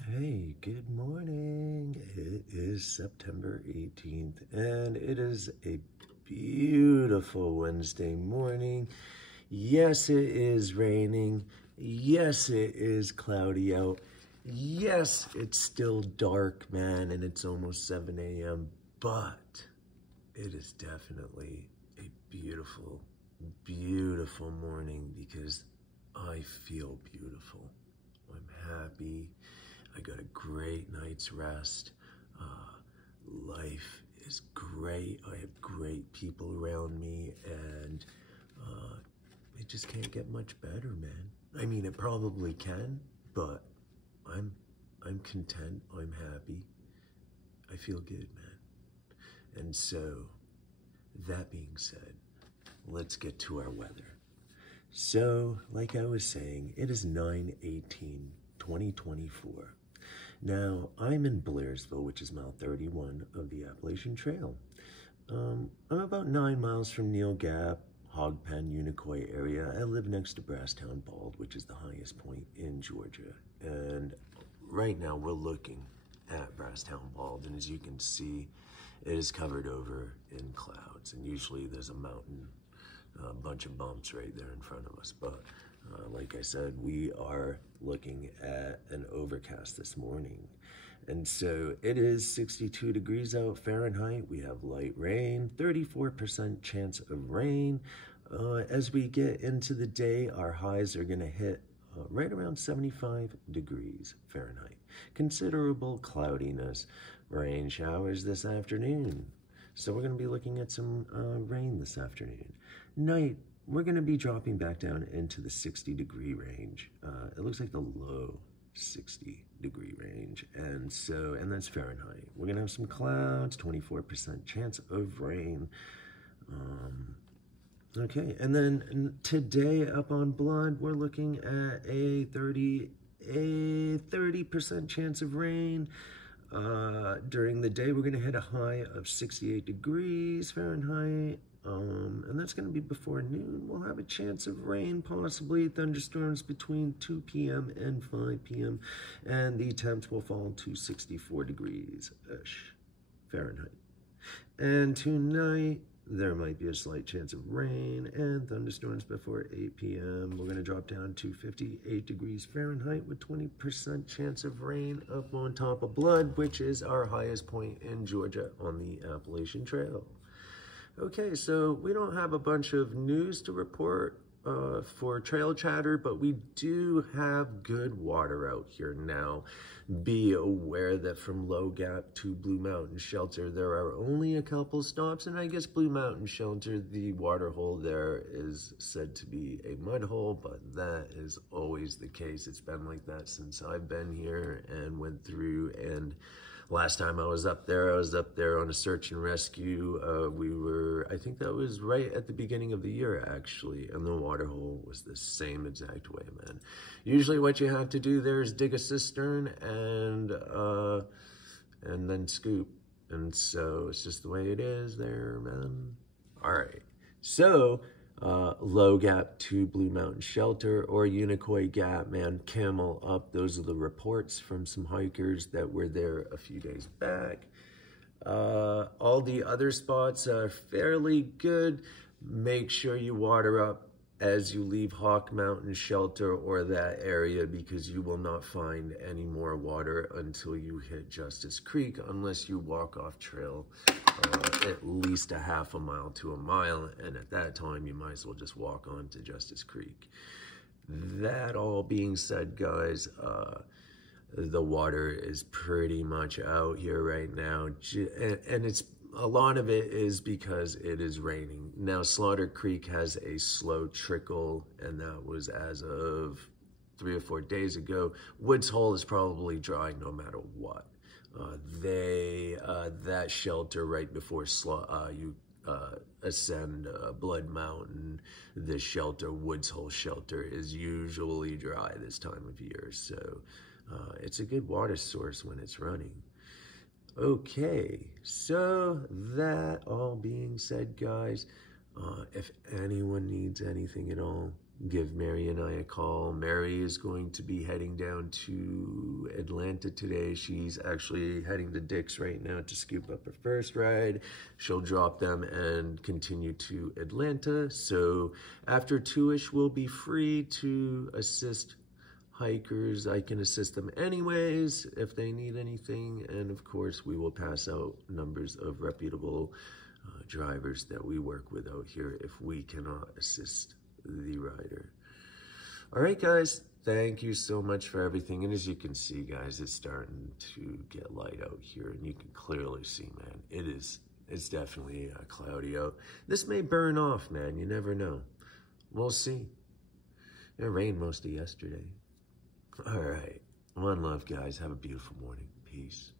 Hey, good morning. It is September 18th, and it is a beautiful Wednesday morning. Yes, it is raining. Yes, it is cloudy out. Yes, it's still dark, man, and it's almost 7 a.m., but it is definitely a beautiful, beautiful morning because I feel beautiful. I'm happy. I got a great night's rest. Life is great. I have great people around me, and it just can't get much better, man. I mean, it probably can, but I'm content. I'm happy. I feel good, man. And so, that being said, let's get to our weather. So, like I was saying, it is 9/18/2024. Now, I'm in Blairsville, which is mile 31 of the Appalachian Trail. I'm about 9 miles from Neal Gap, Hog Pen, Unicoi area. I live next to Brasstown Bald, which is the highest point in Georgia. And right now we're looking at Brasstown Bald, and as you can see, it is covered over in clouds. And usually there's a mountain, a bunch of bumps right there in front of us. But like I said, we are looking at an overcast this morning. And so it is 62 degrees out Fahrenheit. We have light rain, 34% chance of rain. As we get into the day, our highs are going to hit right around 75 degrees Fahrenheit. Considerable cloudiness, rain showers this afternoon. So we're going to be looking at some rain this afternoon. Night, we're going to be dropping back down into the 60-degree range. It looks like the low 60-degree range, and that's Fahrenheit. We're going to have some clouds, 24% chance of rain. Okay, and then today up on Blood, we're looking at a 30% chance of rain. During the day, we're going to hit a high of 68 degrees Fahrenheit, and that's going to be before noon. We'll have a chance of rain, possibly thunderstorms between 2 p.m. and 5 p.m., and the temps will fall to 64 degrees-ish Fahrenheit. And tonight, there might be a slight chance of rain and thunderstorms before 8 p.m. We're going to drop down to 58 degrees Fahrenheit with 20% chance of rain up on top of Blood, which is our highest point in Georgia on the Appalachian Trail. Okay, so we don't have a bunch of news to report for trail chatter, but we do have good water out here now. Be aware that from Low Gap to Blue Mountain Shelter, there are only a couple stops, and I guess Blue Mountain Shelter, the water hole there is said to be a mud hole, but that is always the case. It's been like that since I've been here and went through, and last time I was up there on a search and rescue. I think that was right at the beginning of the year, actually, and the water hole was the same exact way, man. Usually what you have to do there is dig a cistern and then scoop. And so it's just the way it is there, man. All right. So, Low Gap to Blue Mountain Shelter or Unicoi Gap, man, Camel Up. Those are the reports from some hikers that were there a few days back. All the other spots are fairly good. Make sure you water up as you leave Hawk Mountain Shelter or that area, because you will not find any more water until you hit Justice Creek, unless you walk off trail at least a half a mile to a mile, and at that time you might as well just walk on to Justice Creek. That all being said, guys, the water is pretty much out here right now, and it's a lot of it is because it is raining. Now, Slaughter Creek has a slow trickle, and that was as of 3 or 4 days ago. Woods Hole is probably dry no matter what. That shelter right before you ascend Blood Mountain, the shelter, Woods Hole shelter, is usually dry this time of year. So it's a good water source when it's running. Okay, so that all being said, guys, if anyone needs anything at all, give Mary and I a call. Mary is going to be heading down to Atlanta today. She's actually heading to Dick's right now to scoop up her first ride. She'll drop them and continue to Atlanta. So after 2-ish, we'll be free to assist hikers. I can assist them anyways if they need anything. And of course, we will pass out numbers of reputable drivers that we work with out here if we cannot assist the rider. All right, guys, thank you so much for everything. And as you can see, guys, it's starting to get light out here, and you can clearly see, man, it's definitely cloudy out. This may burn off, man. You never know. We'll see. It rained most of yesterday. All right. One love, guys. Have a beautiful morning. Peace.